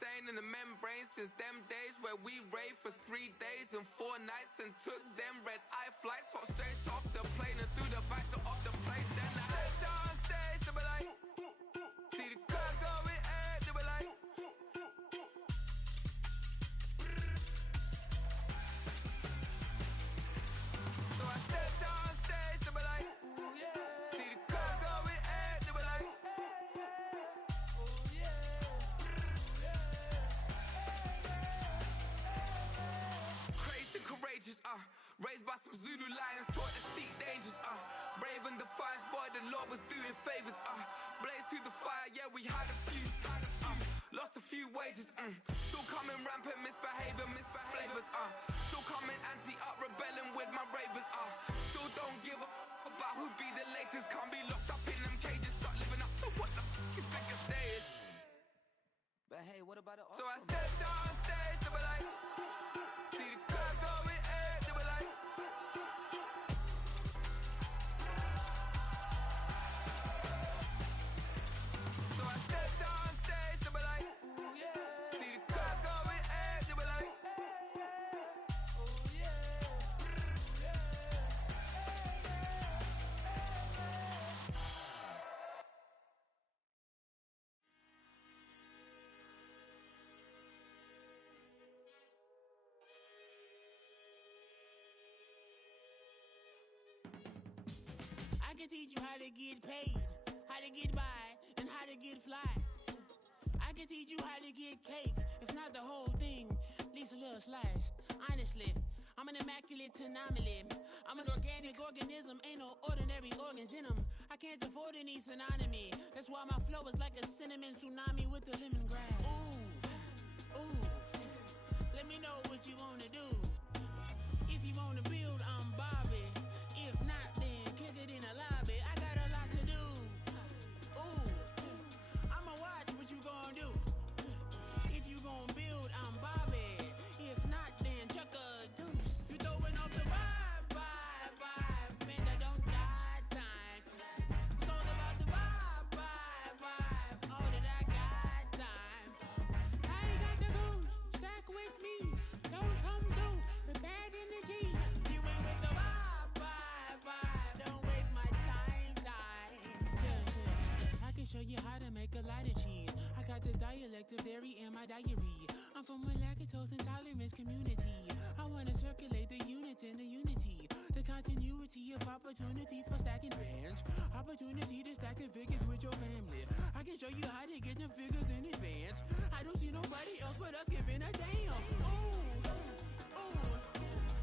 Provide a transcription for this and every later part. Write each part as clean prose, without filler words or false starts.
insane in the membrane since them days where we raved for 3 days and 4 nights and took them red-eye flights, hot straight off the plane and through the back door of the place. Then I stepped on stage, they were like, see the crowd going ahead, they were like, so I stepped on stage, they were like, ooh yeah, see the crowd going ahead, they were like, ooh yeah, crazed and courageous, raised by some Zulu lions, taught to seek dangers, brave and defiant, boy, the Lord was doing favors, blaze through the fire, yeah, we had a few, lost a few wages, still coming rampant, misbehavior, flavors, still coming anti-up, rebelling with my ravers, still don't give a about who be the latest, can't be locked up in them cages, start living up to what the you think a day is. But hey, what about the So I stepped on stage, they were like, see the crowd going ahead, they were like, so I stepped on stage, they were like, ooh yeah, see the crowd going ahead, they were like, ooh yeah, I can teach you how to get paid, how to get by, and how to get fly. I can teach you how to get cake, if not the whole thing, at least a little slice. Honestly, I'm an immaculate anomaly. I'm an organic organism, ain't no ordinary organs in them. I can't afford any synonymy. That's why my flow is like a cinnamon tsunami with the lemongrass. Ooh, ooh, let me know what you wanna do. If you wanna build, I'm Bobby. If not, then kick it in the lobby. I got a lot to do. Ooh, I'ma watch what you gon' do. If you gon' build, I'm Bobby. If not, then chuck a deuce. You throwing off the vibe, man, I don't die time. It's all about the vibe, all that I got time. I ain't got the goose, stack with me. Don't come through with bad energy. You ain't with the vibe, don't waste my time. Yeah. I can show you how to make a lot of cheese. I got the dialect of dairy in my diary. I'm from a lactose intolerance community. I wanna circulate the units in the unity. The continuity of opportunity for stacking bands. Opportunity to stack the figures with your family. I can show you how to get them figures in advance. I don't see nobody else but us giving a damn. Ooh,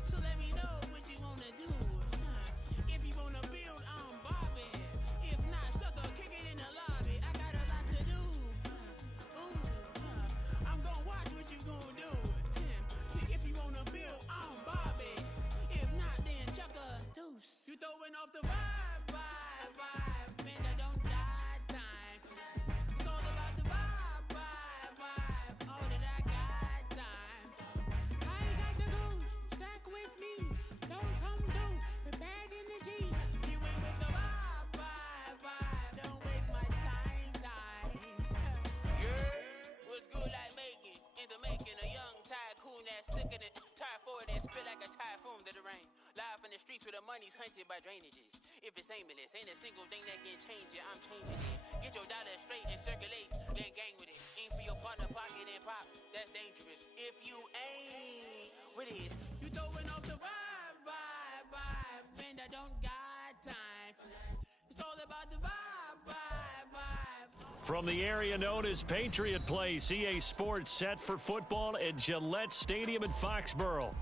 so let me know what you wanna do. If you wanna build, I'm Bobby. If not, sucker, kick it in the lobby. I got a lot to do. I'm gonna watch what you gonna do. See, if you wanna build, I'm Bobby. If not, then chuck a deuce. You throwing off the vibe, man, I don't die time. It's all about the vibe, all that I got time. I ain't got the goose, stack with me. Don't come through with bad energy. You ain't with the vibe, don't waste my time. Yeah, what's good like making? In the making, a young tycoon that's sicker than tired for it and spit like a typhoon to the rain. Live in the streets where the money's hunted by drainages. If it's aimless, ain't a single thing that can change it. I'm changing it. Get your dollar straight and circulate, then gang with it. Aim for your partner, pocket and pop. That's dangerous. If you ain't with it, you throwing off the vibe, man, I don't got time for that. It's all about the vibe. From the area known as Patriot Place, EA Sports set for football at Gillette Stadium in Foxborough.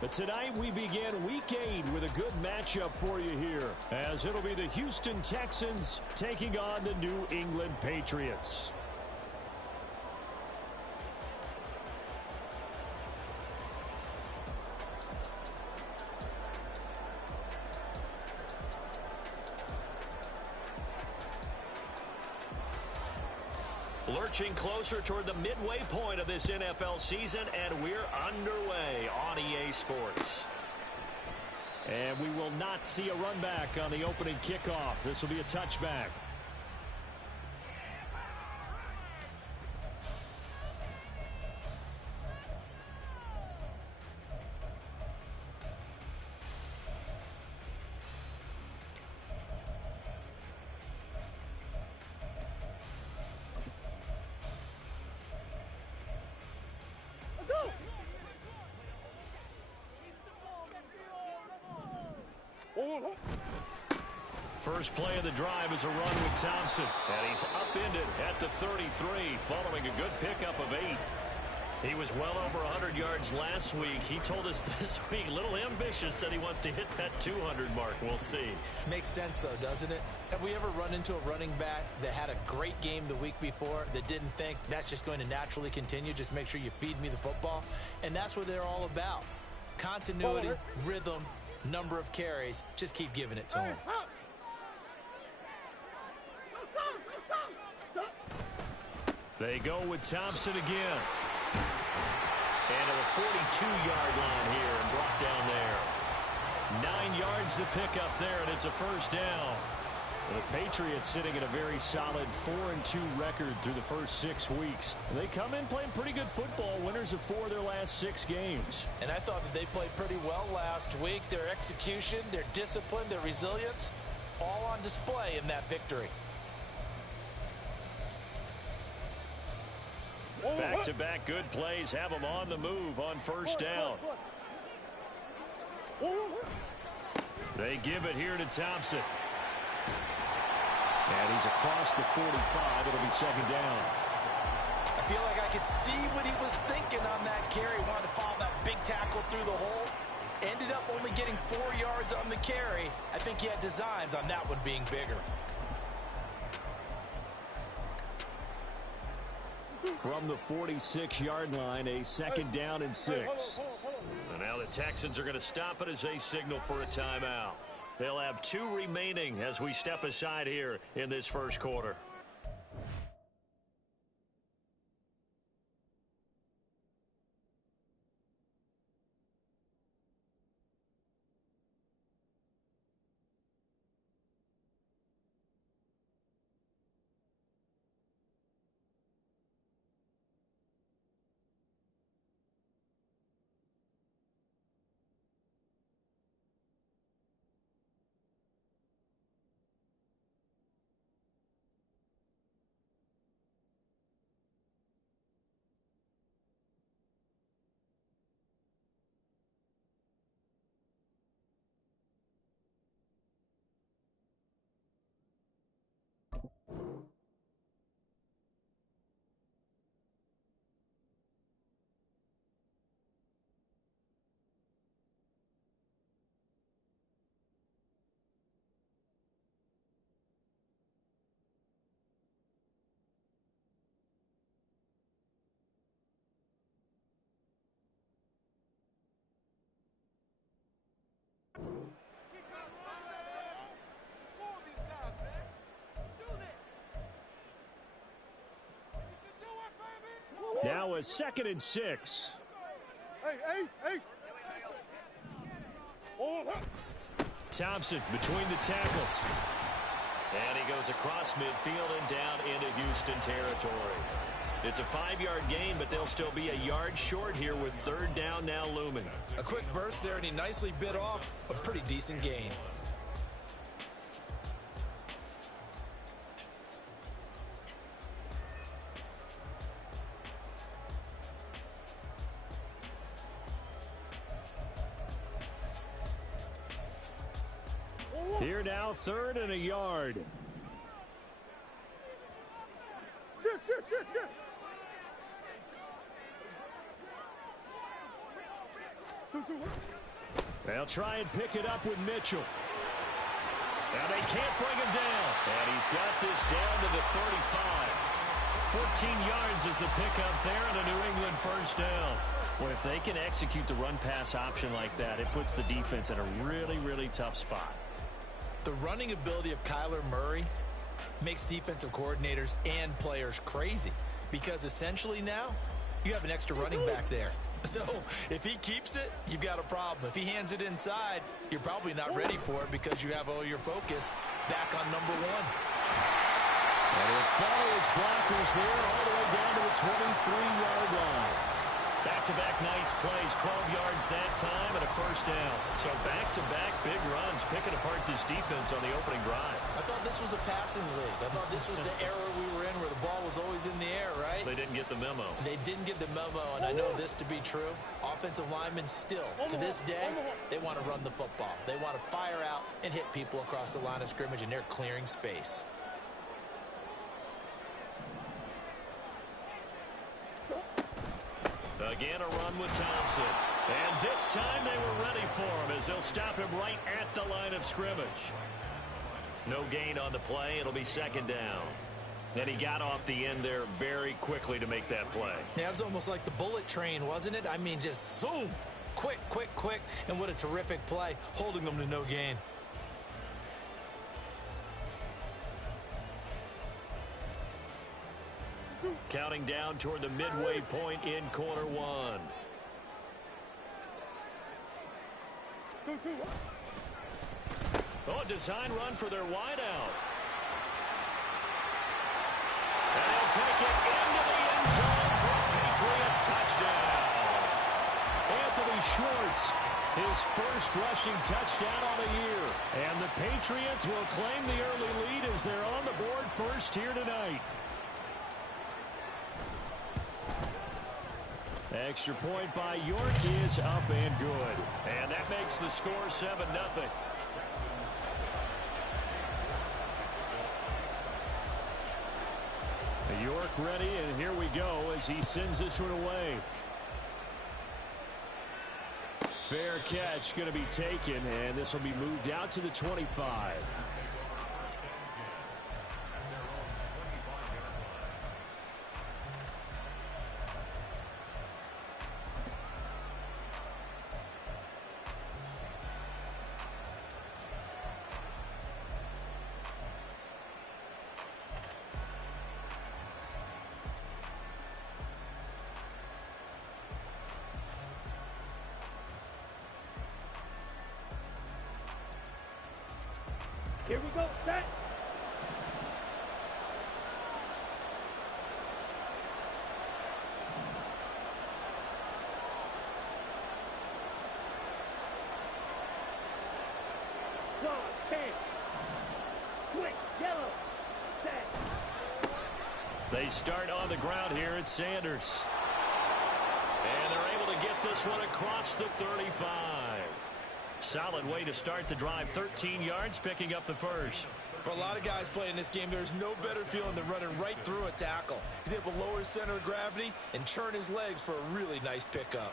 But tonight we begin Week 8 with a good matchup for you here, as it'll be the Houston Texans taking on the New England Patriots. Lurching closer toward the midway point of this NFL season, and we're underway on EA Sports. And we will not see a run back on the opening kickoff. This will be a touchback. First play of the drive is a run with Thompson. And he's upended at the 33 following a good pickup of 8. He was well over 100 yards last week. He told us this week, a little ambitious, said he wants to hit that 200 mark. We'll see. Makes sense, though, doesn't it? Have we ever run into a running back that had a great game the week before that didn't think that's just going to naturally continue? Just make sure you feed me the football. And that's what they're all about. Continuity, rhythm, number of carries. Just keep giving it to him. They go with Thompson again. And to the 42-yard line here and brought down there. 9 yards to pick up there, and it's a first down. The Patriots sitting at a very solid 4-2 record through the first 6 weeks. They come in playing pretty good football, winners of 4 of their last 6 games. And I thought that they played pretty well last week. Their execution, their discipline, their resilience, all on display in that victory. Back-to-back good plays have them on the move on first down. They give it here to Thompson. And he's across the 45. It'll be second down. I feel like I could see what he was thinking on that carry. Wanted to follow that big tackle through the hole. Ended up only getting 4 yards on the carry. I think he had designs on that one being bigger. From the 46-yard line, a second down and 6. And now the Texans are going to stop it as they signal for a timeout. They'll have 2 remaining as we step aside here in this first quarter. Now a 2nd and 6. Thompson between the tackles. And he goes across midfield and down into Houston territory. It's a 5-yard gain, but they'll still be a yard short here with 3rd down now looming. A quick burst there, and he nicely bit off a pretty decent gain. Here now, 3rd and a yard. They'll try and pick it up with Mitchell. Now they can't bring him down. And he's got this down to the 35. 14 yards is the pickup there and a New England first down. Well, if they can execute the run-pass option like that, it puts the defense in a really, really tough spot. The running ability of Kyler Murray makes defensive coordinators and players crazy because essentially now you have an extra running back there. So if he keeps it, you've got a problem. If he hands it inside, you're probably not ready for it because you have all your focus back on number 1. And it follows blockers there all the way down to the 23-yard line. Back-to-back nice plays, 12 yards that time and a first down. So back-to-back big runs, picking apart this defense on the opening drive. I thought this was a passing league. I thought this was the era we were in where the ball was always in the air, right? They didn't get the memo. They didn't get the memo, and I know this to be true. Offensive linemen still, to this day, they want to run the football. They want to fire out and hit people across the line of scrimmage, and they're clearing space. Again, a run with Thompson. And this time they were ready for him as they'll stop him right at the line of scrimmage. No gain on the play. It'll be second down. And he got off the end there very quickly to make that play. Yeah, it was almost like the bullet train, wasn't it? I mean, just zoom. Quick, quick, quick. And what a terrific play, holding them to no gain. Counting down toward the midway point in quarter one. Oh, design run for their wideout. And he'll take it into the end zone for a Patriot touchdown. Anthony Schwartz, his first rushing touchdown on the year. And the Patriots will claim the early lead as they're on the board first here tonight. Extra point by York is up and good. And that makes the score 7-0. York ready, and here we go as he sends this one away. Fair catch going to be taken, and this will be moved out to the 25. Here we go, set. Draw, 10. Quick, yellow, set. They start on the ground here at Sanders. And they're able to get this one across the 35. Solid way to start the drive. 13 yards, picking up the first. For a lot of guys playing this game, there's no better feeling than running right through a tackle. He's able to lower his center of gravity and churn his legs for a really nice pickup.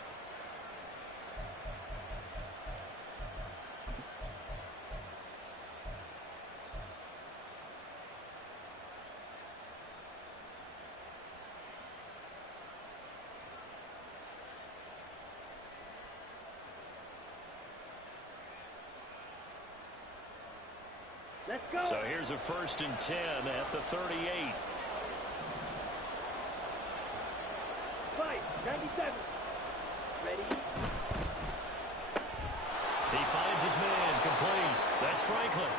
Let's go. So here's a 1st and 10 at the 38. Fight, 97. Ready. He finds his man, complete. That's Franklin.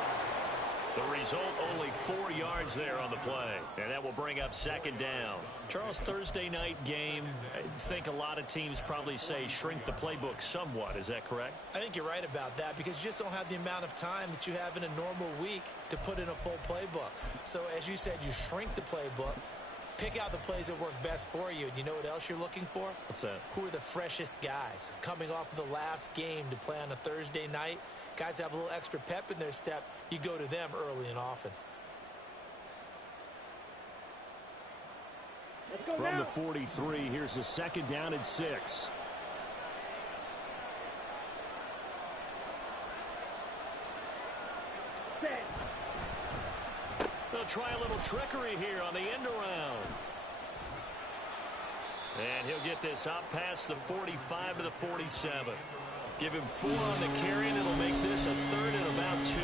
The result, only 4 yards there on the play. And that will bring up second down. Charles, Thursday night game, I think a lot of teams probably say shrink the playbook somewhat. Is that correct? I think you're right about that because you just don't have the amount of time that you have in a normal week to put in a full playbook. So as you said, you shrink the playbook, pick out the plays that work best for you. And you know what else you're looking for? What's that? Who are the freshest guys coming off of the last game to play on a Thursday night? Guys have a little extra pep in their step. You go to them early and often. Let's go From now. the 43, here's a 2nd down and 6. Set. They'll try a little trickery here on the end around. And he'll get this out past the 45 to the 47. Give him 4 on the carry, and it'll make this a 3rd and about 2.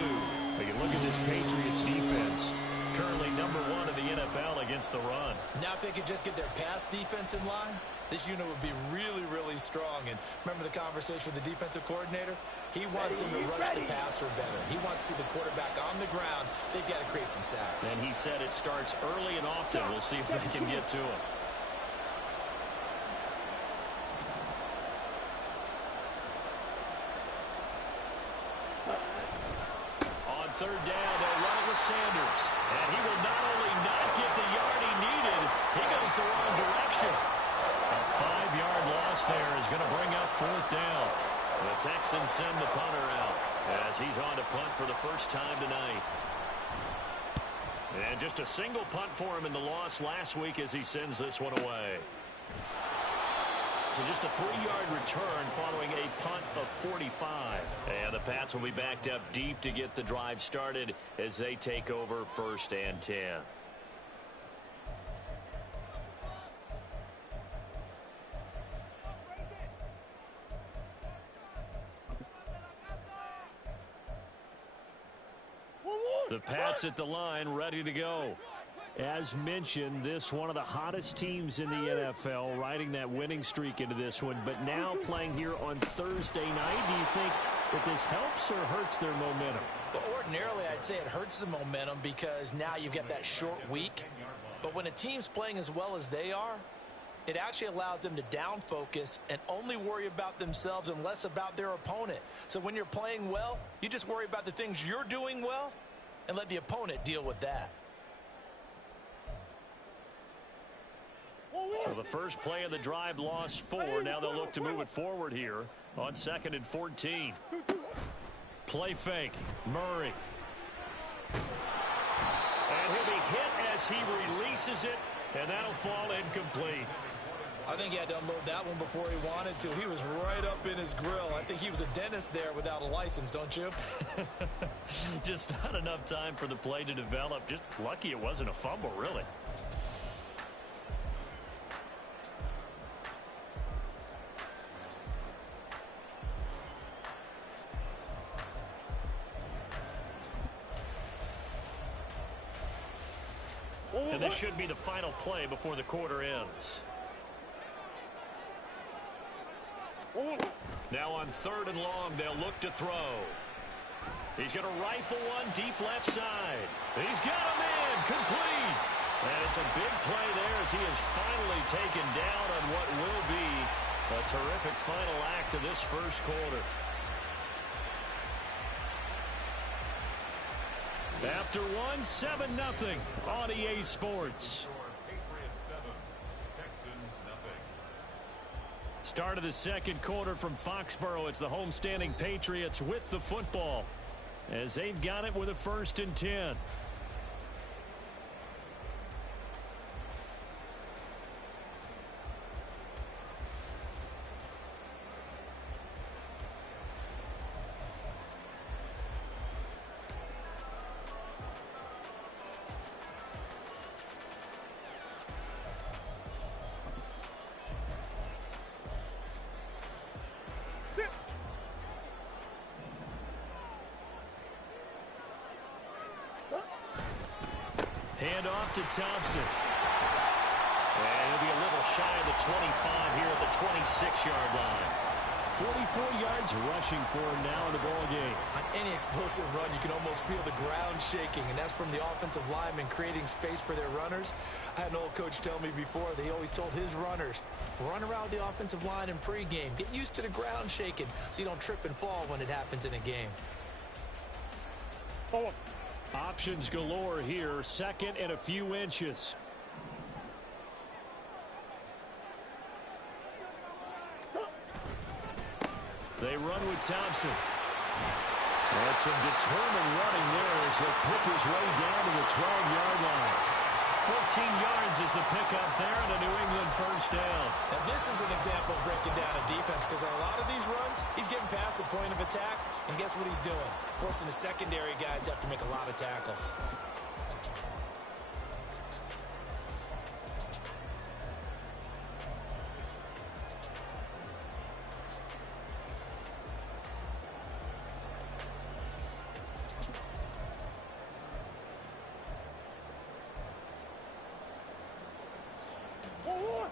You can look at this Patriots defense. Currently number 1 in the NFL against the run. Now if they could just get their pass defense in line, this unit would be really, really strong. And remember the conversation with the defensive coordinator? He wants them to rush the passer better. He wants to see the quarterback on the ground. They've got to create some sacks. And he said it starts early and often. We'll see if they can get to him. third down. They'll run it with Sanders. And he will not only not get the yard he needed, he goes the wrong direction. A 5-yard loss there is going to bring up fourth down. The Texans send the punter out as he's on to punt for the first time tonight. And just a single punt for him in the loss last week as he sends this one away. So just a 3-yard return following a punt of 45. And the Pats will be backed up deep to get the drive started as they take over 1st and 10. The Pats at the line, ready to go. As mentioned, this one of the hottest teams in the NFL, riding that winning streak into this one, but now playing here on Thursday night. Do you think that this helps or hurts their momentum? Well, ordinarily, I'd say it hurts the momentum because now you get that short week. But when a team's playing as well as they are, it actually allows them to down focus and only worry about themselves and less about their opponent. So when you're playing well, you just worry about the things you're doing well and let the opponent deal with that. Well, the first play of the drive lost 4. Now they'll look to move it forward here on 2nd and 14. Play fake. Murray. And he'll be hit as he releases it, and that'll fall incomplete. I think he had to unload that one before he wanted to. He was right up in his grill. I think he was a dentist there without a license, don't you? Just not enough time for the play to develop. Just lucky it wasn't a fumble, really. And this should be the final play before the quarter ends. Now on 3rd and long, they'll look to throw. He's going to rifle one deep left side. He's got a man complete. And it's a big play there as he is finally taken down on what will be a terrific final act of this first quarter. After one, 7-0 on EA Sports. Start of the second quarter from Foxborough. It's the homestanding Patriots with the football as they've got it with a 1st and 10. Hand off to Thompson. And he'll be a little shy of the 25 here at the 26-yard line. 44 yards rushing for him now in the ball game. On any explosive run, you can almost feel the ground shaking, and that's from the offensive linemen creating space for their runners. I had an old coach tell me before, they always told his runners, run around the offensive line in pregame. Get used to the ground shaking so you don't trip and fall when it happens in a game. Options galore here. 2nd and a few inches. They run with Thompson. And some determined running there as he'll pick his way down to the 12-yard line. 14 yards is the pickup there and a New England first down. Now this is an example of breaking down a defense because on a lot of these runs, he's getting past the point of attack, and guess what he's doing? Forcing the secondary guys to have to make a lot of tackles.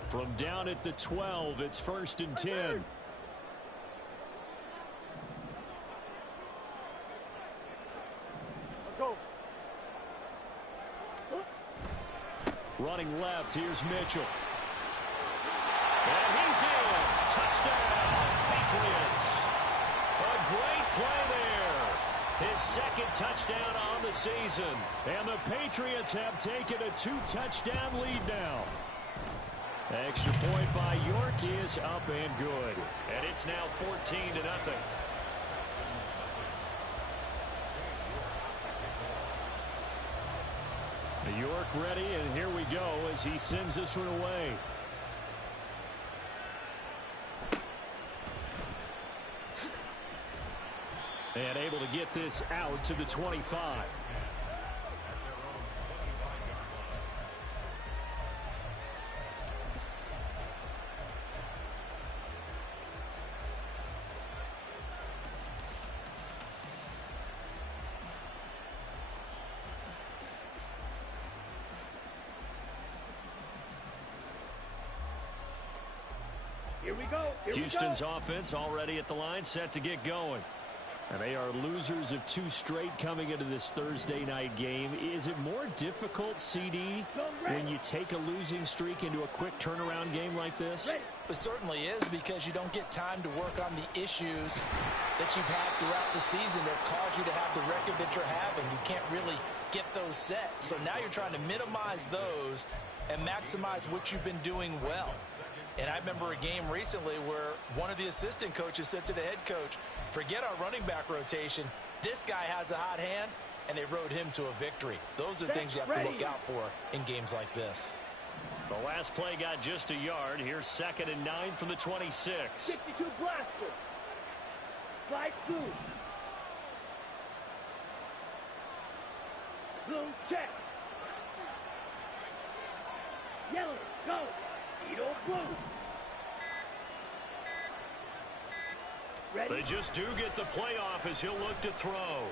From down at the 12, it's 1st and 10. Let's go. Running left, here's Mitchell. And he's in. Touchdown, Patriots. A great play there. his second touchdown on the season. And the Patriots have taken a 2-touchdown lead now. Extra point by York is up and good. And it's now 14-0. York ready, and here we go as he sends this one away. And able to get this out to the 25. Here we go. Houston's offense already at the line, set to get going. And they are losers of 2 straight coming into this Thursday night game. Is it more difficult, CD, when you take a losing streak into a quick turnaround game like this? It certainly is, because you don't get time to work on the issues that you've had throughout the season that have caused you to have the record that you're having. You can't really get those set. So now you're trying to minimize those and maximize what you've been doing well. And I remember a game recently where one of the assistant coaches said to the head coach, forget our running back rotation. This guy has a hot hand, and they rode him to a victory. Those are things you have to look out for in games like this. The last play got just a yard. Here's 2nd and 9 from the 26. 62 blaster. Slide through. Blue check. Yellow, go. Edo blue. Ready. They just do get the playoff as he'll look to throw.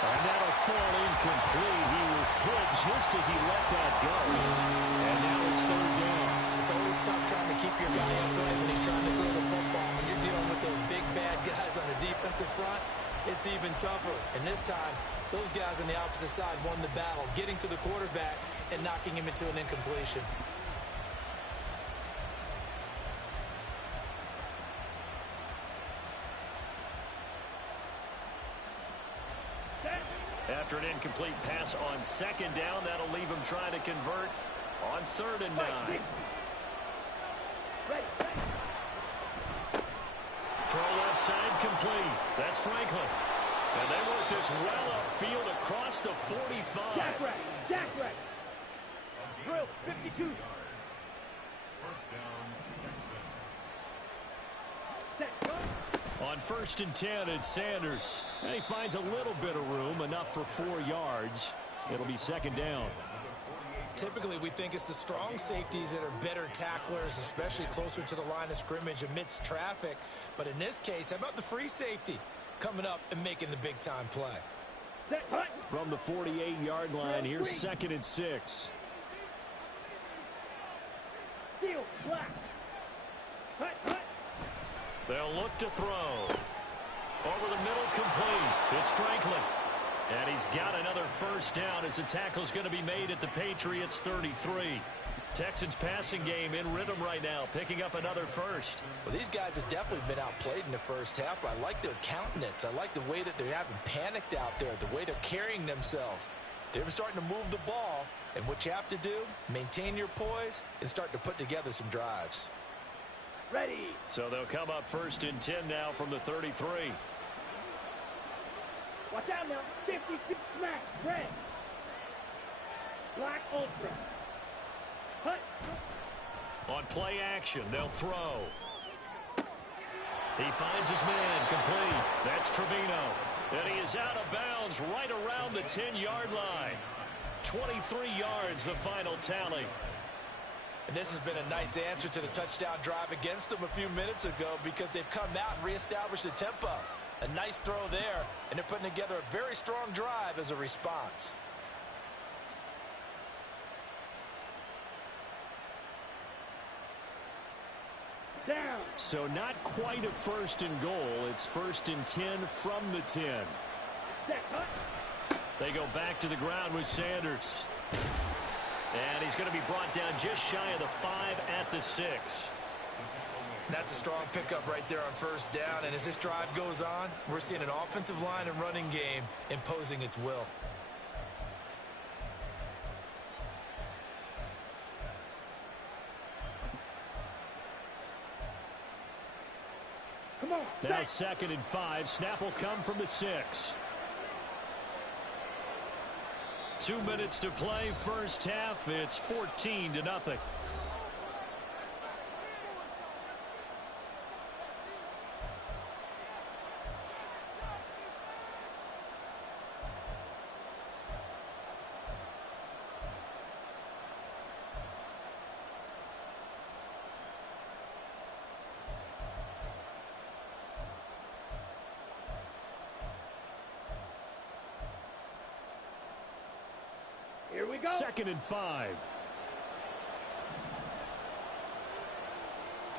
And that'll fall incomplete. He was hit just as he let that go. And now it's 3rd down. It's always tough trying to keep your guy upright when he's trying to throw the football. When you're dealing with those big, bad guys on the defensive front, it's even tougher. And this time, those guys on the opposite side won the battle, getting to the quarterback and knocking him into an incompletion. After an incomplete pass on 2nd down, that'll leave him trying to convert on 3rd and 9. Throw left side complete. That's Franklin. And they work this well upfield across the 45. Jack right. Drill 52. First down, Texans. Set, go. On 1st and 10, it's Sanders. And he finds a little bit of room, enough for 4 yards. It'll be 2nd down. Typically, we think it's the strong safeties that are better tacklers, especially closer to the line of scrimmage amidst traffic. But in this case, how about the free safety coming up and making the big-time play? Set, cut. From the 48-yard line, here's 2nd and 6. Steel, black. Cut. They'll look to throw. Over the middle, complete. It's Franklin. And he's got another 1st down as the tackle's going to be made at the Patriots' 33. Texans passing game in rhythm right now, picking up another 1st. Well, these guys have definitely been outplayed in the first half. I like their countenance. I like the way that they haven't panicked out there, the way they're carrying themselves. They're starting to move the ball, and what you have to do, maintain your poise and start to put together some drives. Ready. So they'll come up 1st and 10 now from the 33. Watch out now. 56 smack. Red. Black ultra. Cut. On play action, they'll throw. He finds his man, complete. That's Trevino. And he is out of bounds right around the 10-yard line. 23 yards, the final tally. And this has been a nice answer to the touchdown drive against them a few minutes ago, because they've come out and reestablished the tempo. A nice throw there, and they're putting together a very strong drive as a response. Down. So not quite a 1st and goal. It's 1st and 10 from the 10. Set, cut. They go back to the ground with Sanders. And he's going to be brought down just shy of the 5 at the 6. That's a strong pickup right there on first down. And as this drive goes on, we're seeing an offensive line and running game imposing its will. Come on. Now 2nd and 5. Snap will come from the 6. 2 minutes to play, first half. It's 14-0. Here we go. 2nd and 5.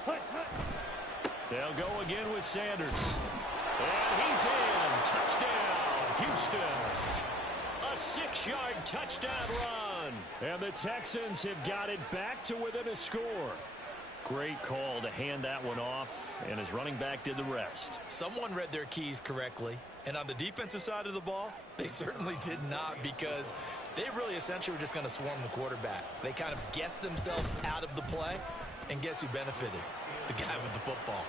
Hut, hut. They'll go again with Sanders. And he's in. Touchdown, Houston. A 6-yard touchdown run. And the Texans have got it back to within a score. Great call to hand that one off, and his running back did the rest. Someone read their keys correctly, and on the defensive side of the ball, they certainly did not, because they really essentially were just going to swarm the quarterback. They kind of guessed themselves out of the play, and guess who benefited? The guy with the football.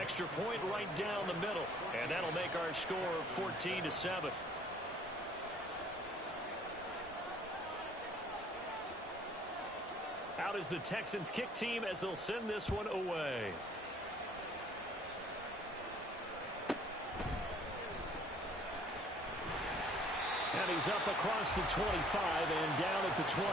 Extra point right down the middle, and that'll make our score 14-7. Out is the Texans kick team as they'll send this one away. And he's up across the 25 and down at the 28.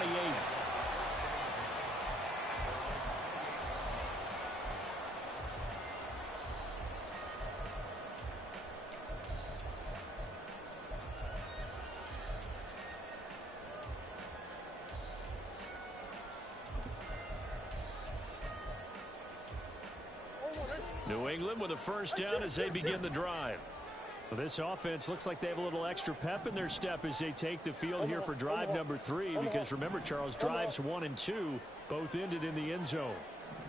New England with a first down as they begin the drive. Well, this offense looks like they have a little extra pep in their step as they take the field here for drive number 3, because remember, Charles, drives 1 and 2 both ended in the end zone.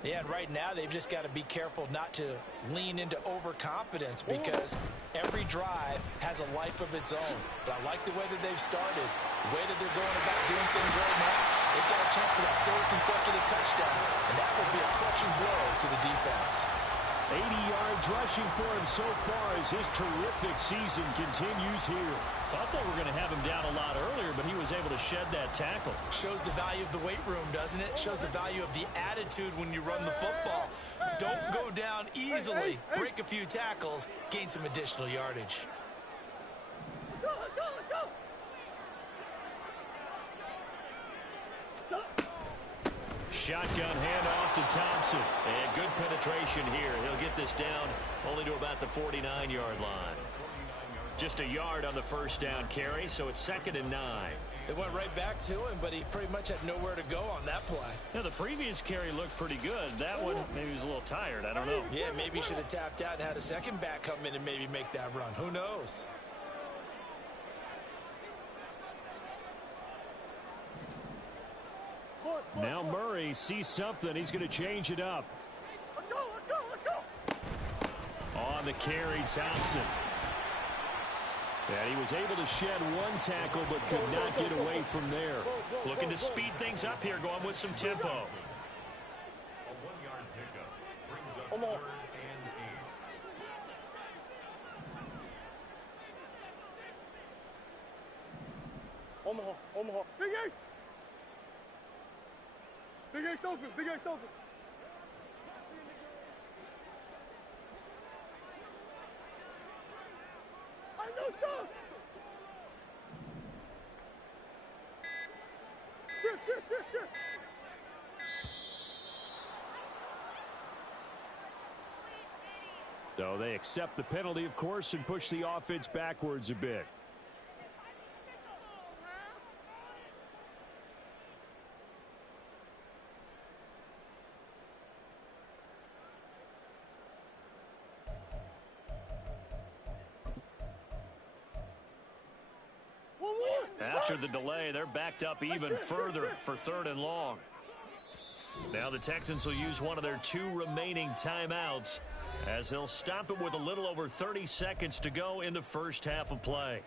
Yeah, and right now they've just got to be careful not to lean into overconfidence, because every drive has a life of its own. But I like the way that they've started, the way that they're going about doing things right now. They've got a chance for that 3rd consecutive touchdown, and that would be a crushing blow to the defense. 80 yards rushing for him so far as his terrific season continues here. Thought they were going to have him down a lot earlier, but he was able to shed that tackle. Shows the value of the weight room, doesn't it? Shows the value of the attitude when you run the football. Don't go down easily. Break a few tackles, gain some additional yardage. Let's go, let's go, let's go. Stop. Shotgun handoff to Thompson. And good penetration here. He'll get this down only to about the 49-yard line. Just a yard on the first down carry, so it's 2nd and 9. It went right back to him, but he pretty much had nowhere to go on that play. Now, the previous carry looked pretty good. That one, maybe he was a little tired. I don't know. Yeah, maybe he should have tapped out and had a second back come in and maybe make that run. Who knows? Now Murray sees something. He's going to change it up. Let's go, let's go, let's go. On the carry, Thompson. And he was able to shed one tackle but could not get away from there. Looking to speed things up here, going with some tempo. A 1-yard pickup brings up 3rd and 8. Omaha, Omaha. Big Ace! Big Ace open, Big Ace open. I know sauce! Shift, shift, shift, shift! So they accept the penalty, of course, and push the offense backwards a bit. After the delay, they're backed up even further for 3rd and long. Now the Texans will use one of their 2 remaining timeouts as they'll stop it with a little over 30 seconds to go in the first half of play.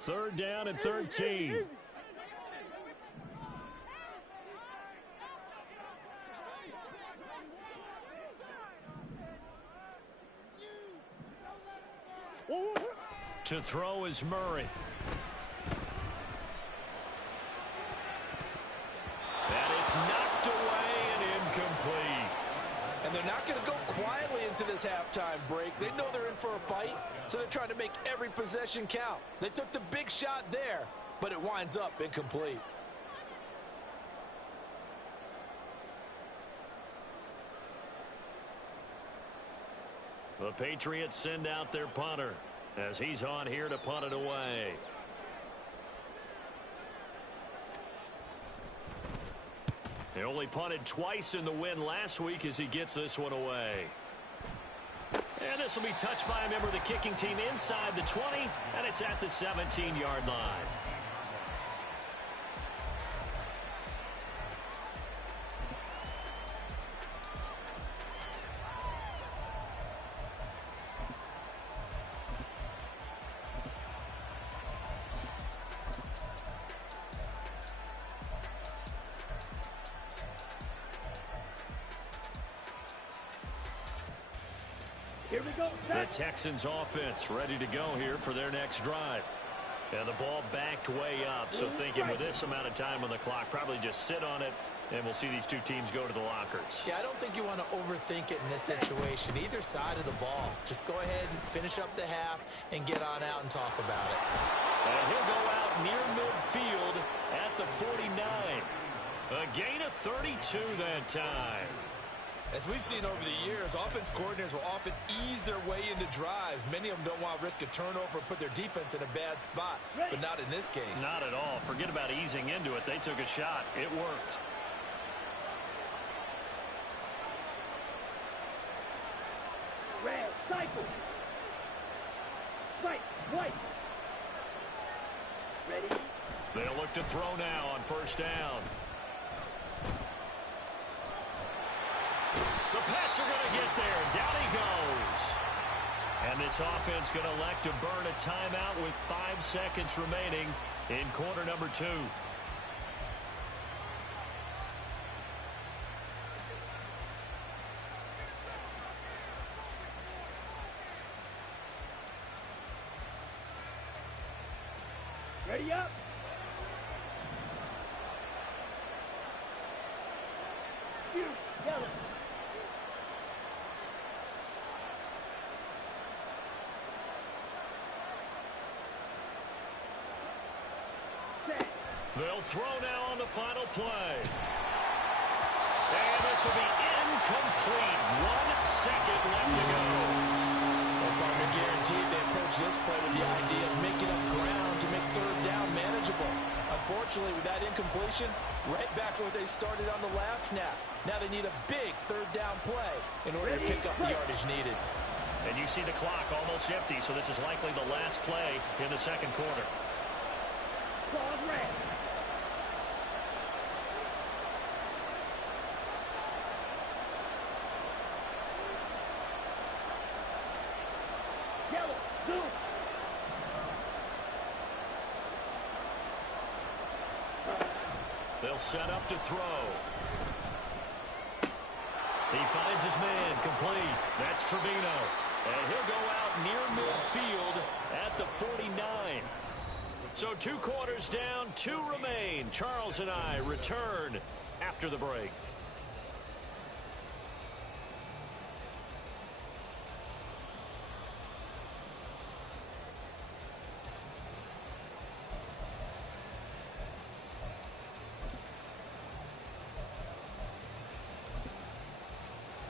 Third down and 13. To throw is Murray. And it's knocked away and incomplete. And they're not going to go quietly into this halftime break. They know they're in for a fight, so they're trying to make every possession count. They took the big shot there, but it winds up incomplete. The Patriots send out their punter as he's on here to punt it away. They only punted twice in the win last week as he gets this one away. And this will be touched by a member of the kicking team inside the 20, and it's at the 17-yard line. The Texans offense ready to go here for their next drive. And the ball backed way up, so thinking with this amount of time on the clock, probably just sit on it, and we'll see these two teams go to the lockers. Yeah, I don't think you want to overthink it in this situation. Either side of the ball. Just go ahead and finish up the half and get on out and talk about it. And he'll go out near midfield at the 49. A gain of 32 that time. As we've seen over the years, offense coordinators will often ease their way into drives. Many of them don't want to risk a turnover or put their defense in a bad spot, but not in this case. Not at all. Forget about easing into it. They took a shot. It worked. Red, cycle. Right, white. Ready? They'll look to throw now on first down. The Pats are going to get there. Down he goes. And this offense going to elect to burn a timeout with 5 seconds remaining in quarter number 2. Ready up. Shoot, yellow. They'll throw now on the final play. And this will be incomplete. 1 second left to go. Well, partner guaranteed they approach this play with the idea of making up ground to make third down manageable. Unfortunately, with that incompletion, right back where they started on the last snap. Now they need a big third down play in order to pick up the yardage needed. And you see the clock almost empty, so this is likely the last play in the second quarter. Ball red. Yellow, blue. They'll set up to throw. He finds his man, complete. That's Trevino. And he'll go out near midfield at the 49. So 2 quarters down, 2 remain. Charles and I return after the break.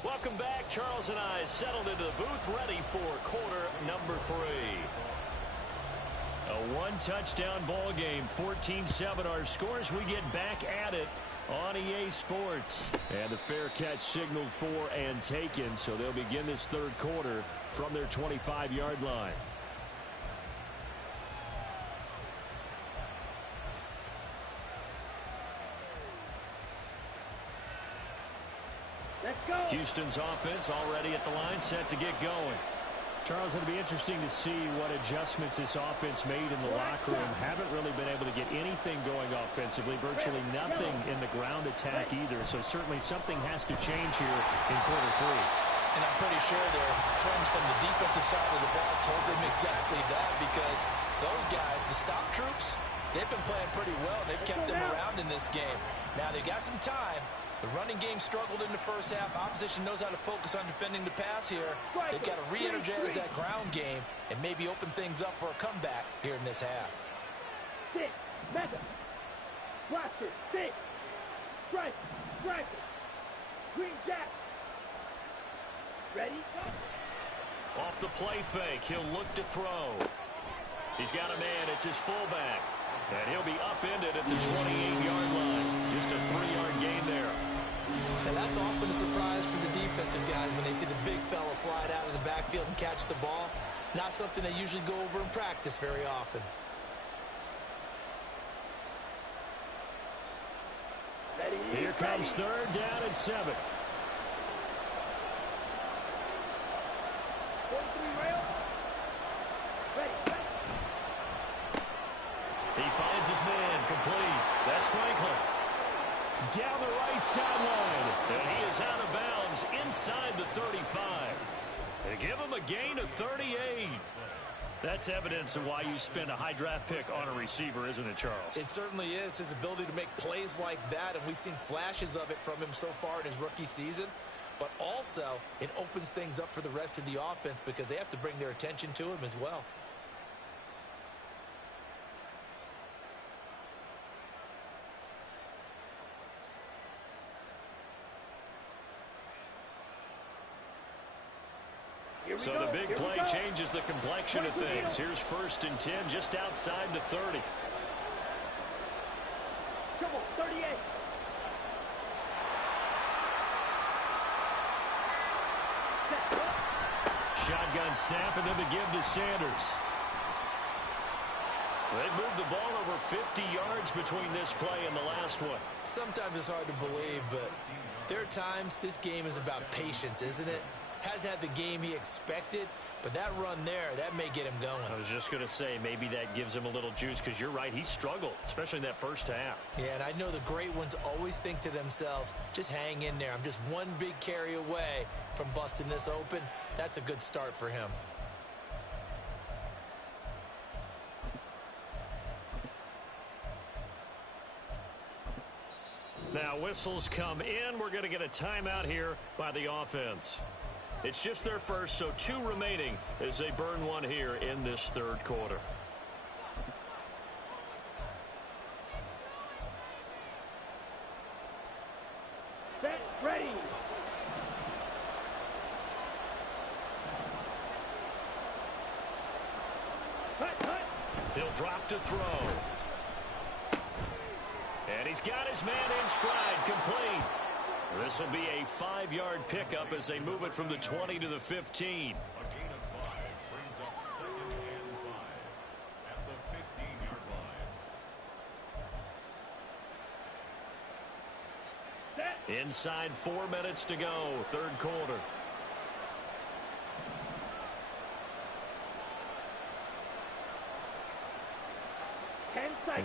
Welcome back. Charles and I settled into the booth, ready for quarter number 3. A 1-touchdown ball game, 14-7 our scores. We get back at it on EA Sports. And the fair catch signaled for and taken, so they'll begin this third quarter from their 25-yard line. Let's go. Houston's offense already at the line, set to get going. Charles, it'll be interesting to see what adjustments this offense made in the locker room. Haven't really been able to get anything going offensively, virtually nothing in the ground attack either. So certainly something has to change here in quarter three. And I'm pretty sure their friends from the defensive side of the ball told them exactly that, because those guys, the stop troops, they've been playing pretty well. They've kept them around in this game. Now they've got some time. The running game struggled in the first half. Opposition knows how to focus on defending the pass here. They've got to re-energize that ground game and maybe open things up for a comeback here in this half. 6, mega, blaster, 6, strike, striker, green jack, ready, go. Off the play fake, he'll look to throw. He's got a man, it's his fullback. And he'll be upended at the 28-yard line. Just a 3-yard gain there. And that's often a surprise for the defensive guys when they see the big fella slide out of the backfield and catch the ball. Not something they usually go over in practice very often. Here comes third down and 7. He finds his man, complete. That's Franklin. Down the right sideline. And he is out of bounds inside the 35. They give him a gain of 38. That's evidence of why you spend a high draft pick on a receiver, isn't it, Charles? It certainly is. His ability to make plays like that, and we've seen flashes of it from him so far in his rookie season. But also, it opens things up for the rest of the offense because they have to bring their attention to him as well. So the big play changes the complexion of things. Here's 1st and 10 just outside the 30. Come on, 38. Shotgun snap and then the give to Sanders. They moved the ball over 50 yards between this play and the last one. Sometimes it's hard to believe, but there are times this game is about patience, isn't it? Has had the game he expected, but that run there, that may get him going. I was just going to say, maybe that gives him a little juice, because you're right, he struggled, especially in that first half. Yeah, and I know the great ones always think to themselves, just hang in there. I'm just one big carry away from busting this open. That's a good start for him. Now whistles come in. We're going to get a timeout here by the offense. It's just their first, so 2 remaining as they burn one here in this third quarter. Set, ready. Cut. He'll drop to throw. And he's got his man in stride, complete. This will be a 5-yard pickup as they move it from the 20 to the 15. A gain of 5 brings up 2nd and 5 at the 15-yard line. Set. Inside 4 minutes to go, third quarter.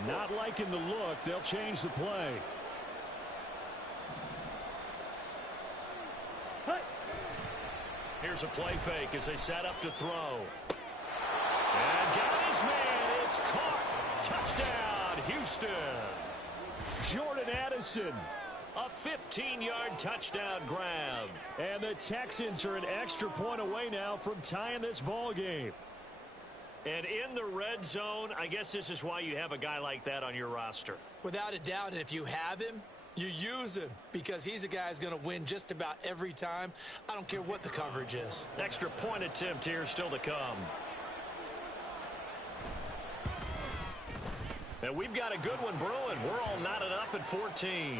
Not liking the look. They'll change the play. Here's a play fake as they set up to throw. And got his man. It's caught. Touchdown, Houston. Jordan Addison. A 15-yard touchdown grab. And the Texans are an extra point away now from tying this ball game. And in the red zone, I guess this is why you have a guy like that on your roster. Without a doubt, and if you have him, you use him, because he's a guy who's going to win just about every time. I don't care what the coverage is. Extra point attempt here still to come. And we've got a good one brewing. We're all knotted up at 14.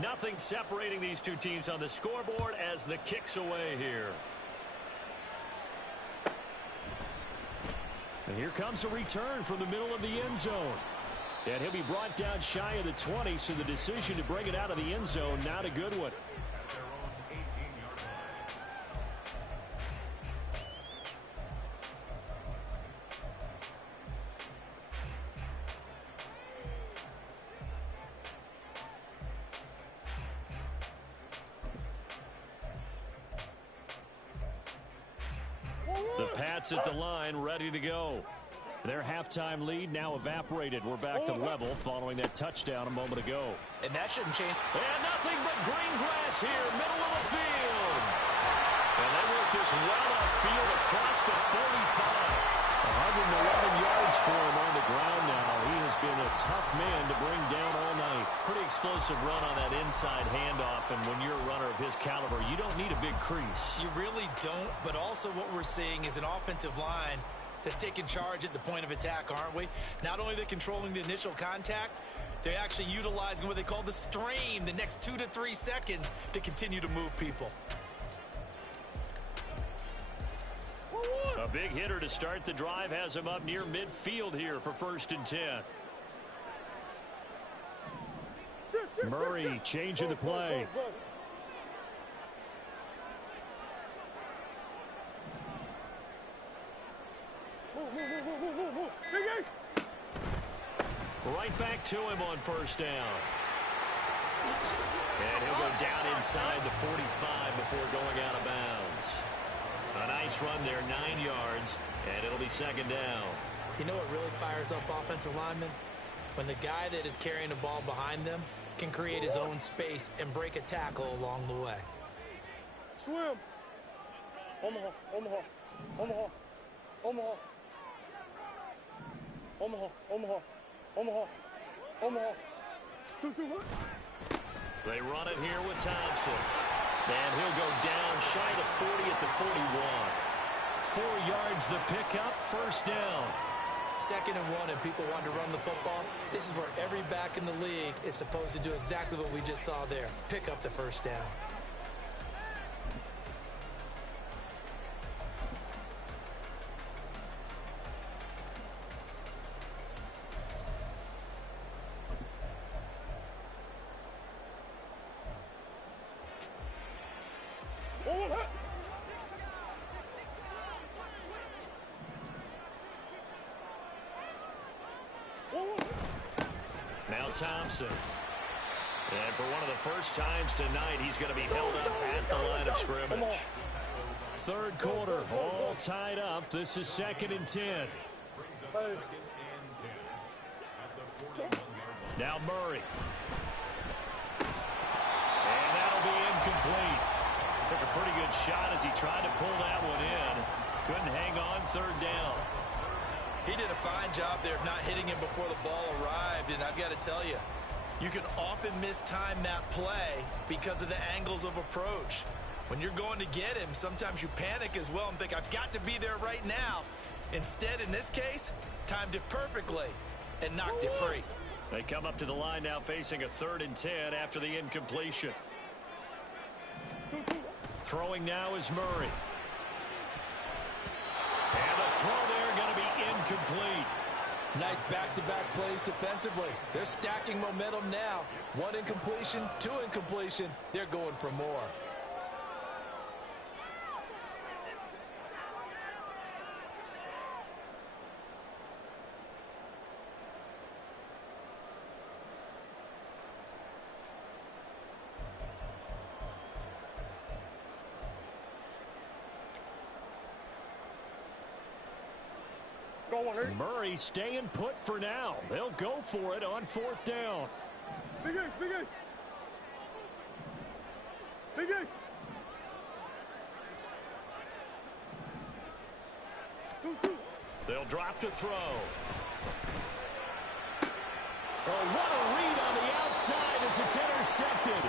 Nothing separating these two teams on the scoreboard as the kick's away here. And here comes a return from the middle of the end zone. And he'll be brought down shy of the 20, so the decision to bring it out of the end zone, not a good one. The Pats at the line, ready to go. Their halftime lead now evaporated. We're back to level following that touchdown a moment ago. And that shouldn't change. And nothing but green grass here, middle of the field. And they work this well upfield across the 45. 111 yards for him on the ground now. He has been a tough man to bring down all night. Pretty explosive run on that inside handoff, and when you're a runner of his caliber, you don't need a big crease. You really don't, but also what we're seeing is an offensive line that's taking charge at the point of attack, aren't we? Not only are they controlling the initial contact, they're actually utilizing what they call the strain, the next 2 to 3 seconds, to continue to move people. A big hitter to start the drive has him up near midfield here for 1st and 10. Murray changing the play. Right back to him on 1st down. And he'll go down inside the 45 before going out of bounds. A nice run there, 9 yards, and it'll be 2nd down. You know what really fires up offensive linemen? When the guy that is carrying the ball behind them can create his own space and break a tackle along the way. Swim. Omaha, Omaha, Omaha, Omaha, Omaha, Omaha, Omaha, Omaha. 2-2, what? They run it here with Thompson. And he'll go down shy of 40 at the 41. 4 yards the pickup, 1st down. 2nd and 1, and people want to run the football. This is where every back in the league is supposed to do exactly what we just saw there. Pick up the 1st down. Now Thompson. And for one of the first times tonight, he's going to be held up at the line of scrimmage. 3rd quarter, all tied up. This is 2nd and 10. Now Murray. And that'll be incomplete. Took a pretty good shot as he tried to pull that one in. Couldn't hang on, 3rd down. He did a fine job there of not hitting him before the ball arrived, and I've got to tell you, you can often mistime that play because of the angles of approach. When you're going to get him, sometimes you panic as well and think, I've got to be there right now. Instead, in this case, timed it perfectly and knocked it free. They come up to the line now facing a 3rd and 10 after the incompletion. Throwing now is Murray. And the throw there going to be incomplete. Nice back-to-back plays defensively. They're stacking momentum now. 1 incompletion, 2 incompletion. They're going for more. Murray staying put for now. They'll go for it on 4th down. Big Ace, Big Ace. Big Ace. 2-2. They'll drop to throw. Oh, what a read on the outside as it's intercepted.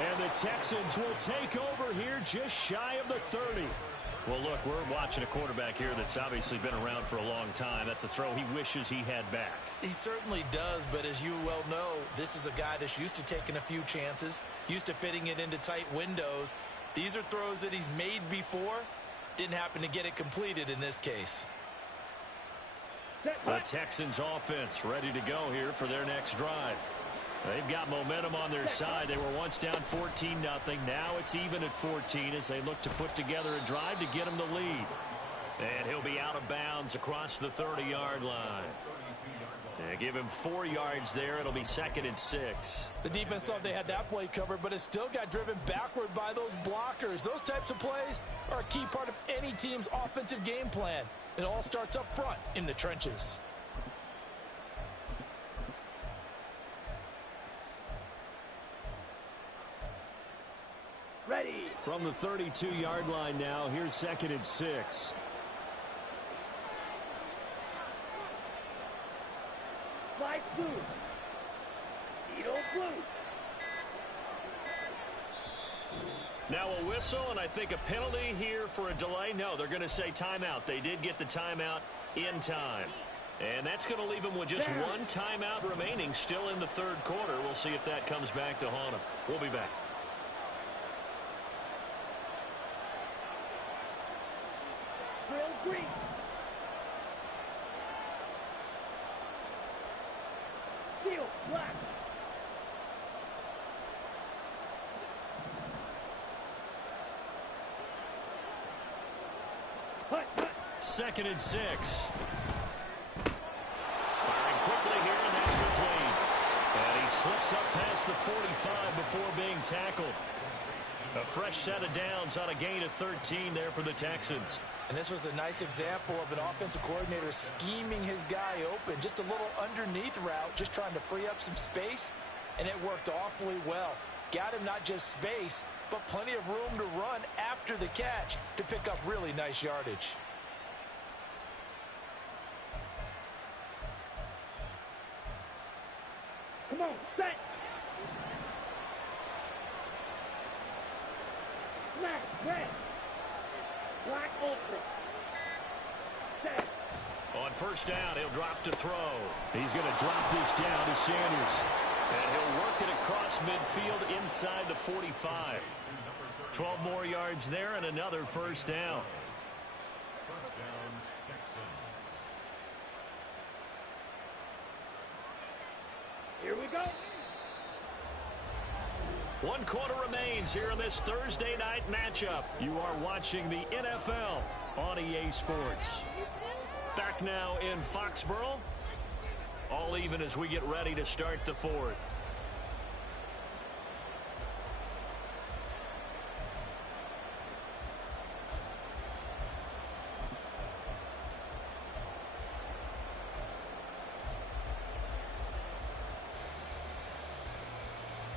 And the Texans will take over here just shy of the 30. Well, look, we're watching a quarterback here that's obviously been around for a long time. That's a throw he wishes he had back. He certainly does, but as you well know, this is a guy that's used to taking a few chances, used to fitting it into tight windows. These are throws that he's made before. Didn't happen to get it completed in this case. The Texans offense ready to go here for their next drive. They've got momentum on their side. They were once down 14-0. Now it's even at 14 as they look to put together a drive to get them the lead. And he'll be out of bounds across the 30-yard line. And give him 4 yards there. It'll be 2nd and 6. The defense thought they had that play covered, but it still got driven backward by those blockers. Those types of plays are a key part of any team's offensive game plan. It all starts up front in the trenches. Ready. From the 32-yard line now, here's 2nd and 6. Fly blue. Edo blue. Now a whistle, and I think a penalty here for a delay. No, they're going to say timeout. They did get the timeout in time. And that's going to leave them with just one timeout remaining still in the third quarter. We'll see if that comes back to haunt them. We'll be back. Grill green. Steel black. Hut, hut. 2nd and 6. Firing quickly here, and that's complete. And he slips up past the 45 before being tackled. A fresh set of downs on a gain of 13 there for the Texans. And this was a nice example of an offensive coordinator scheming his guy open. Just a little underneath route, just trying to free up some space, and it worked awfully well. Got him not just space, but plenty of room to run after the catch to pick up really nice yardage. Come on, set. Smash, red. Black ultra. Set. On first down, he'll drop to throw. He's going to drop this down to Sanders. And he'll work it across midfield inside the 45. 12 more yards there and another first down. First down, Texans. Here we go. 1 quarter remains here in this Thursday night matchup. You are watching the NFL on EA Sports. Back now in Foxborough. All even as we get ready to start the fourth.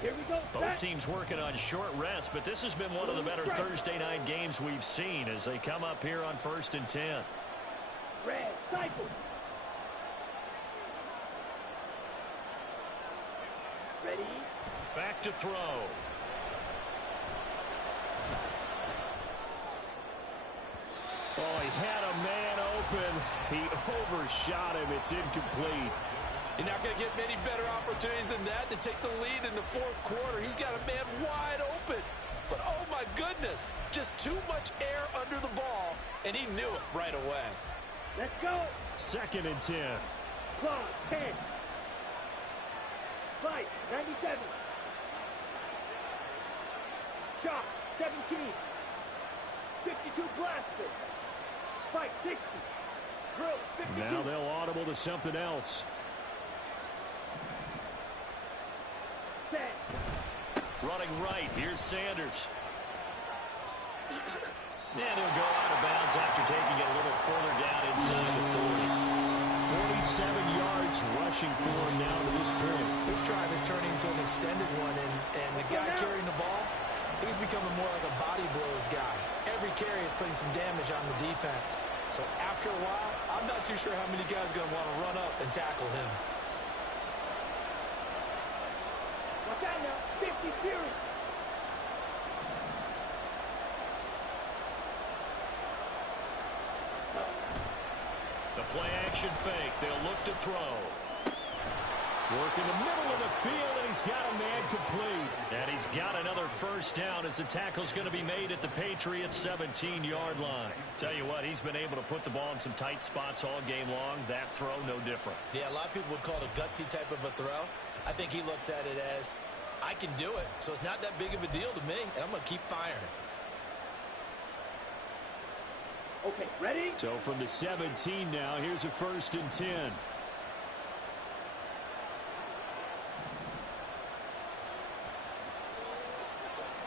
Here we go. Both teams working on short rest, but this has been one of the better Thursday night games we've seen as they come up here on 1st and 10. Red cycle. Ready. Back to throw. Oh, he had a man open. He overshot him. It's incomplete. You're not going to get many better opportunities than that to take the lead in the fourth quarter. He's got a man wide open. But, oh, my goodness, just too much air under the ball, and he knew it right away. Let's go. 2nd and 10. Claw, 10. Fight, 97. Shock, 17. 52 blaster. Fight, 60. Drill, 52. Now they'll audible to something else. Set. Running right, here's Sanders. And he'll go out of bounds after taking it a little further down inside the 40. 47 yards rushing for him now to this point. This drive is turning into an extended one, and the guy carrying the ball, he's becoming more like a body blows guy. Every carry is putting some damage on the defense. So after a while, I'm not too sure how many guys are going to want to run up and tackle him. Watch out now. 50 series. a play-action fake. They'll look to throw. Work in the middle of the field, and he's got a man complete. And he's got another first down as the tackle's going to be made at the Patriots' 17-yard line. Tell you what, he's been able to put the ball in some tight spots all game long. That throw, no different. Yeah, a lot of people would call it a gutsy type of a throw. I think he looks at it as, I can do it, so it's not that big of a deal to me, and I'm going to keep firing. Okay, ready? So from the 17 now, here's a 1st and 10.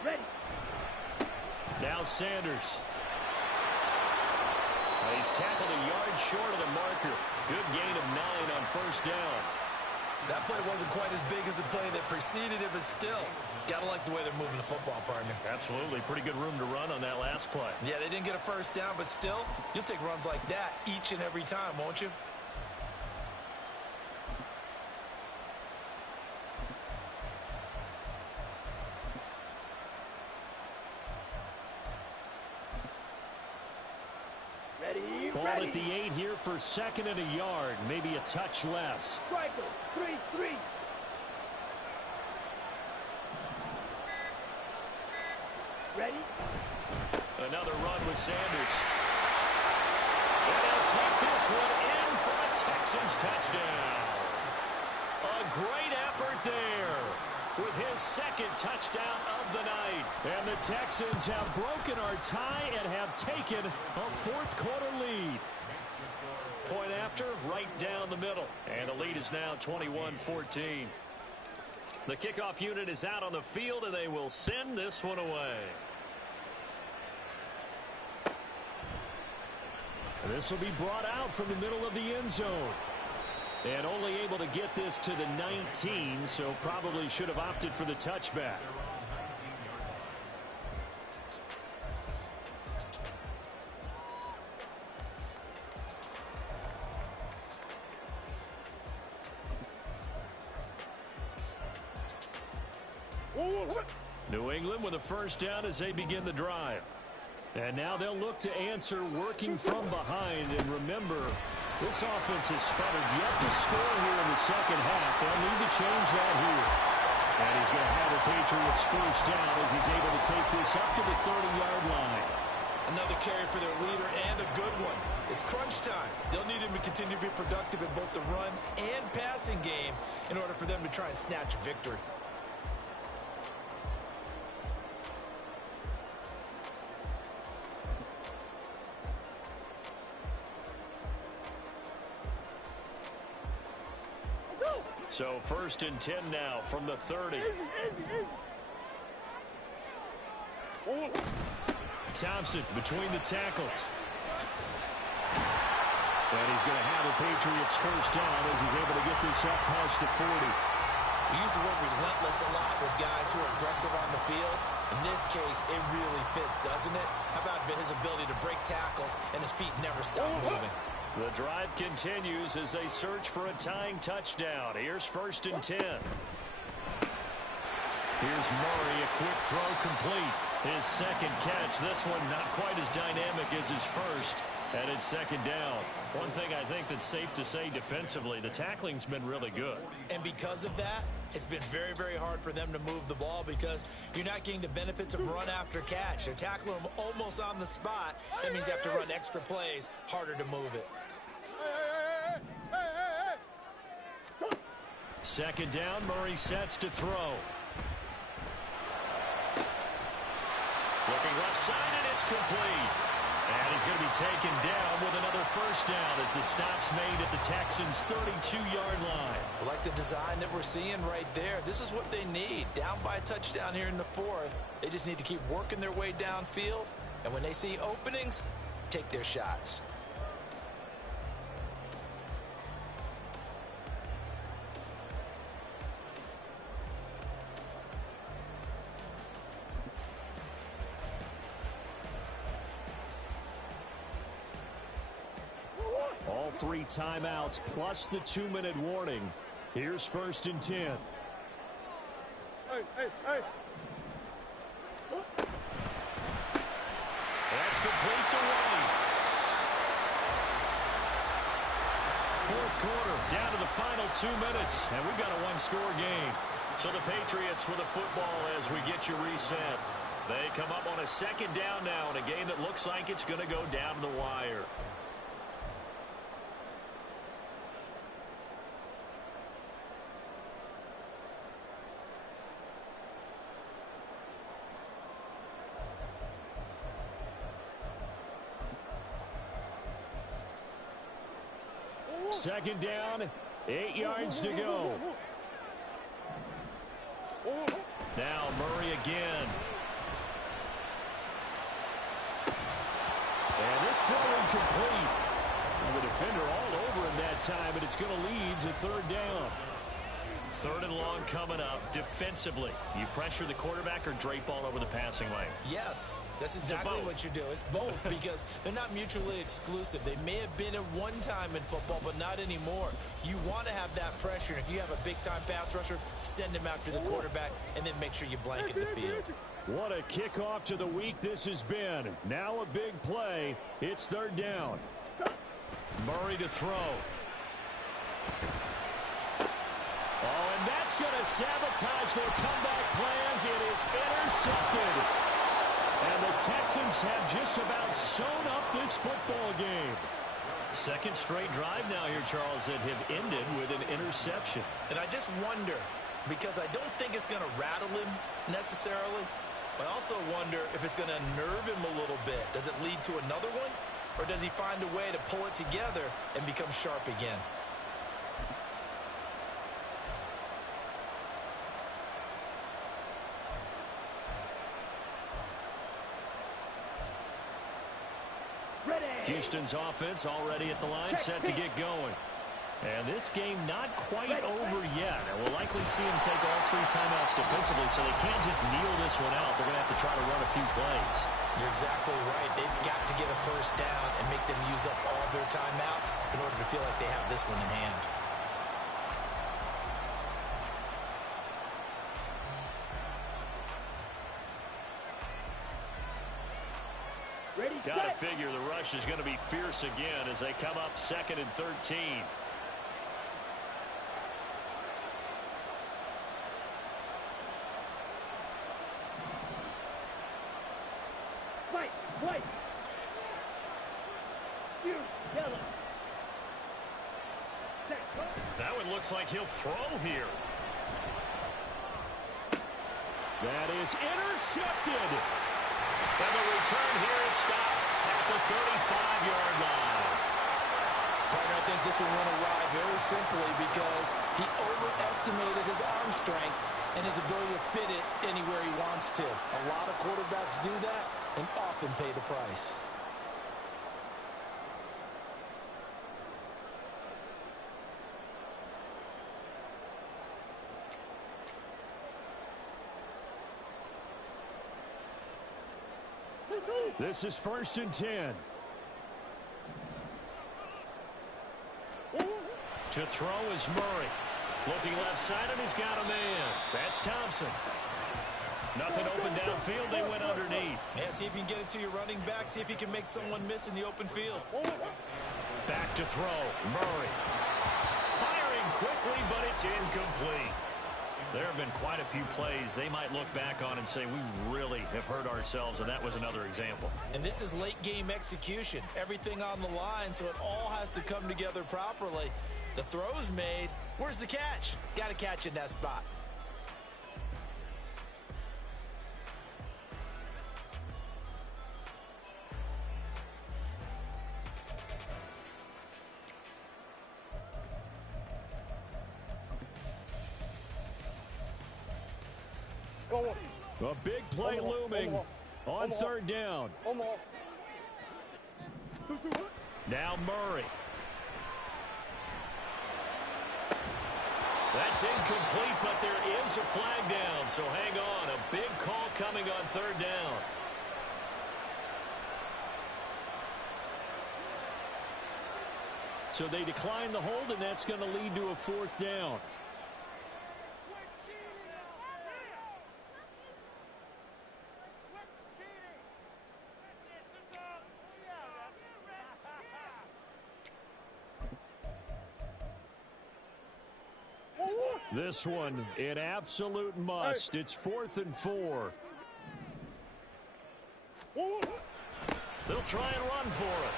Ready. Now Sanders. He's tackled a yard short of the marker. Good gain of 9 on first down. That play wasn't quite as big as the play that preceded it, but still, got to like the way they're moving the football, partner. Absolutely. Pretty good room to run on that last play. Yeah, they didn't get a first down, but still, you'll take runs like that each and every time, won't you? Ball at the 8 here for 2nd and a yard. Maybe a touch less. Striker, 3-3. Ready? Another run with Sanders. And they'll take this one in for a Texans touchdown. A great effort there with his 2nd touchdown of the night. And the Texans have broken our tie and have taken a 4th quarter lead. Point after, right down the middle. And the lead is now 21-14. The kickoff unit is out on the field, and they will send this one away. And this will be brought out from the middle of the end zone. And only able to get this to the 19, so probably should have opted for the touchback. New England with a first down as they begin the drive. And now they'll look to answer working from behind. And remember, this offense has sputtered yet to score here in the second half. They'll need to change that here. And he's going to have the Patriots first down as he's able to take this up to the 30-yard line. Another carry for their leader and a good one. It's crunch time. They'll need him to continue to be productive in both the run and passing game in order for them to try and snatch a victory. So 1st and 10 now from the 30. Thompson between the tackles. And he's going to have the Patriots first down as he's able to get this up past the 40. We use the word relentless a lot with guys who are aggressive on the field. In this case, it really fits, doesn't it? How about his ability to break tackles and his feet never stop moving? The drive continues as they search for a tying touchdown. Here's 1st and 10. Here's Murray, a quick throw complete. His 2nd catch. This one not quite as dynamic as his first. And it's 2nd down. One thing I think that's safe to say defensively, the tackling's been really good. And because of that, it's been very, very hard for them to move the ball because you're not getting the benefits of run after catch. They're tackling them almost on the spot. That means you have to run extra plays, harder to move it. 2nd down, Murray sets to throw. Looking left side, and it's complete. And he's going to be taken down with another first down as the stop's made at the Texans' 32-yard line. I like the design that we're seeing right there. This is what they need. Down by a touchdown here in the 4th. They just need to keep working their way downfield. And when they see openings, take their shots. All 3 timeouts plus the 2-minute warning. Here's 1st and 10. That's complete to White. fourth quarter, down to the final 2 minutes, and we've got a one-score game. So the Patriots with the football as we get you reset. They come up on a second down now in a game that looks like it's going to go down to the wire. Second down, 8 yards to go. Now Murray again. And this throw incomplete. And the defender all over him that time, and it's going to lead to third down. Third and long coming up. Defensively, you pressure the quarterback or drape all over the passing lane? Yes, that's exactly what you do. It's both because they're not mutually exclusive. They may have been at one time in football, but not anymore. You want to have that pressure. And if you have a big-time pass rusher, send him after the quarterback and then make sure you blanket the field. What a kickoff to the week this has been. Now a big play. It's third down. Murray to throw. Oh, and that's going to sabotage their comeback plans. It is intercepted. And the Texans have just about sewn up this football game. Second straight drive now here, Charles, that have ended with an interception. And I just wonder, because I don't think it's going to rattle him necessarily, but I also wonder if it's going to unnerve him a little bit. Does it lead to another one? Or does he find a way to pull it together and become sharp again? Houston's offense already at the line, set to get going. And this game not quite over yet. And we'll likely see him take all 3 timeouts defensively, so they can't just kneel this one out. They're going to have to try to run a few plays. You're exactly right. They've got to get a first down and make them use up all their timeouts in order to feel like they have this one in hand. Got to figure the rush is going to be fierce again as they come up 2nd and 13. White. Yellow. That one looks like he'll throw here. That is intercepted. And the return here is stopped at the 35-yard line. Partner, I think this will run awry very simply because he overestimated his arm strength and his ability to fit it anywhere he wants to. A lot of quarterbacks do that and often pay the price. This is 1st and 10. To throw is Murray. Looking left side, and he's got a man. That's Thompson. Nothing open downfield. They went underneath. Yeah, see if you can get it to your running back. See if you can make someone miss in the open field. Back to throw. Murray. Firing quickly, but it's incomplete. There have been quite a few plays they might look back on and say, we really have hurt ourselves, and that was another example. And this is late game execution. Everything on the line, so it all has to come together properly. The throw's made. Where's the catch? Got to catch in that spot. A big play looming on third down. Now Murray. That's incomplete, but there is a flag down, so hang on. A big call coming on third down. So they decline the hold, and that's going to lead to a 4th down. This one, an absolute must. It's 4th and 4. They'll try and run for it.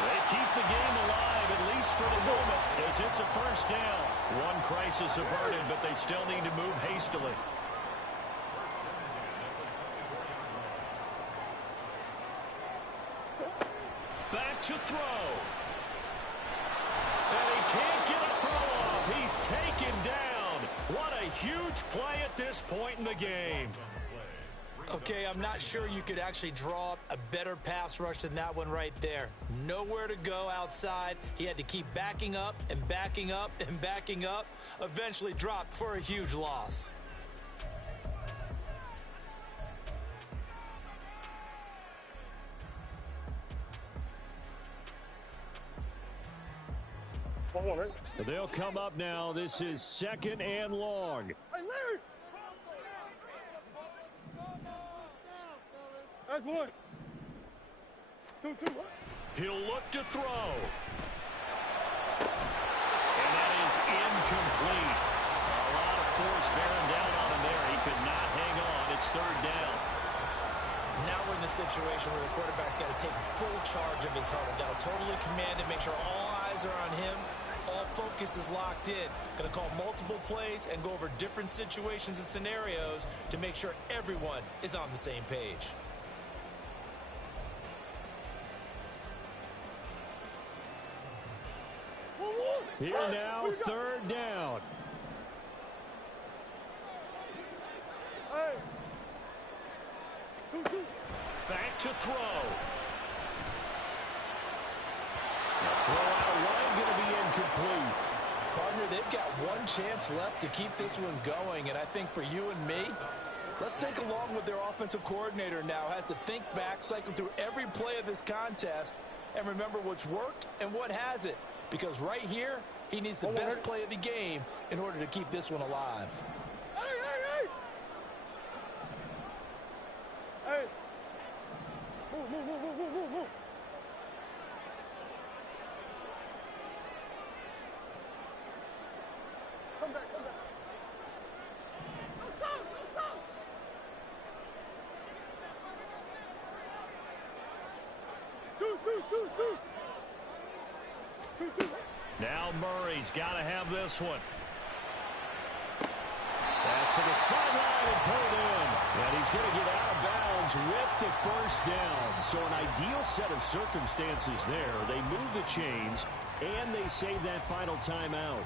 They keep the game alive, at least for the moment, as it's a first down. One crisis averted, but they still need to move hastily. Back to throw. And he can't get a throw off. He's taken down. What a huge play at this point in the game. Okay, I'm not sure you could actually draw up a better pass rush than that one right there. Nowhere to go outside. He had to keep backing up and backing up and backing up. Eventually dropped for a huge loss. They'll come up now. This is 2nd and long. Hey, Larry! That's 1. 2. He'll look to throw. And that is incomplete. A lot of force bearing down on him there. He could not hang on. It's 3rd down. Now we're in the situation where the quarterback's got to take full charge of his huddle. Got to totally command it, make sure all eyes are on him. All focus is locked in. Going to call multiple plays and go over different situations and scenarios to make sure everyone is on the same page. Here now, 3rd down. Hey. 2. Back to throw. The throw out wide going to be incomplete. Partner, they've got one chance left to keep this one going, and I think for you and me, let's think along with their offensive coordinator now. Has to think back, cycle through every play of this contest, and remember what's worked and what hasn't. Because right here, he needs the best play of the game in order to keep this one alive. Hey! Hey! Move. Come back. Let's go! Deuce. 2. Now Murray's got to have this one. Pass to the sideline and pulled in. And he's going to get out of bounds with the first down. So an ideal set of circumstances there. They move the chains, and they save that final timeout.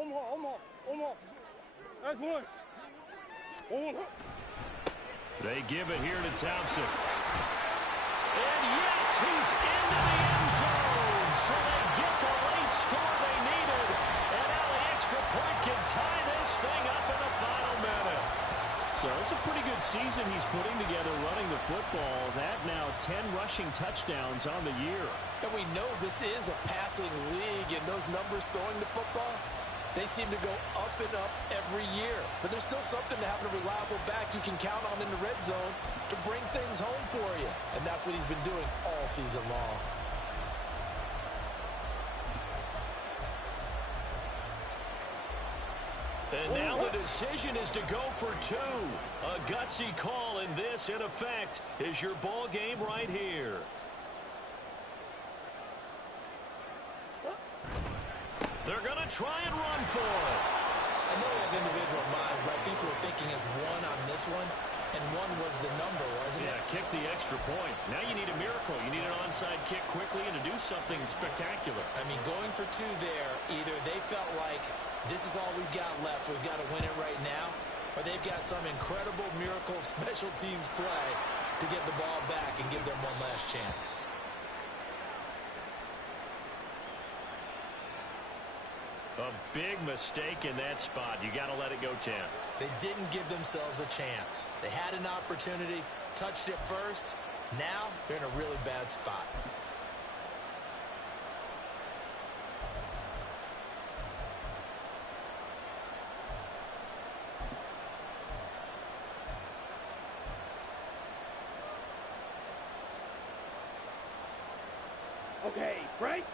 Omaha. That's 1. They give it here to Thompson. And yes, he's into the end zone. So they get the late score they needed. And now the extra point can tie this thing up in the final minute. So it's a pretty good season he's putting together running the football. That now 10 rushing touchdowns on the year. And we know this is a passing league, and those numbers throwing the football, they seem to go up and up every year. But there's still something to having a reliable back you can count on in the red zone to bring things home for you. And that's what he's been doing all season long. And now the decision is to go for 2. A gutsy call, and this, in effect, is your ball game right here. They're going to try and run for it. I know we have individual minds, but I think we're thinking as 1 on this one, and 1 was the number, wasn't it? Yeah, kick the extra point. Now you need a miracle. You need an onside kick quickly and to do something spectacular. I mean, going for 2 there, either they felt like this is all we've got left, we've got to win it right now, or they've got some incredible miracle special teams play to get the ball back and give them one last chance. A big mistake in that spot. You got to let it go 10. They didn't give themselves a chance. They had an opportunity, touched it first. Now they're in a really bad spot. Okay, break.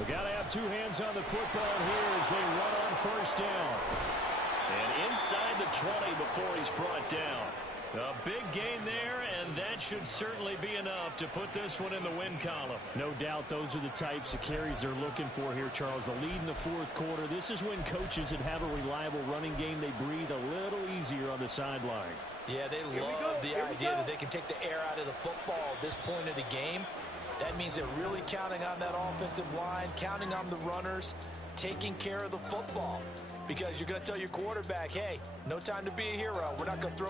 We got to have two hands on the football here as they run on first down. And inside the 20 before he's brought down. A big gain there, and that should certainly be enough to put this one in the win column. No doubt those are the types of carries they're looking for here, Charles. The lead in the fourth quarter. This is when coaches that have a reliable running game, they breathe a little easier on the sideline. Yeah, they love the idea that they can take the air out of the football at this point of the game. That means they're really counting on that offensive line, counting on the runners, taking care of the football. Because you're going to tell your quarterback, hey, no time to be a hero. We're not going to throw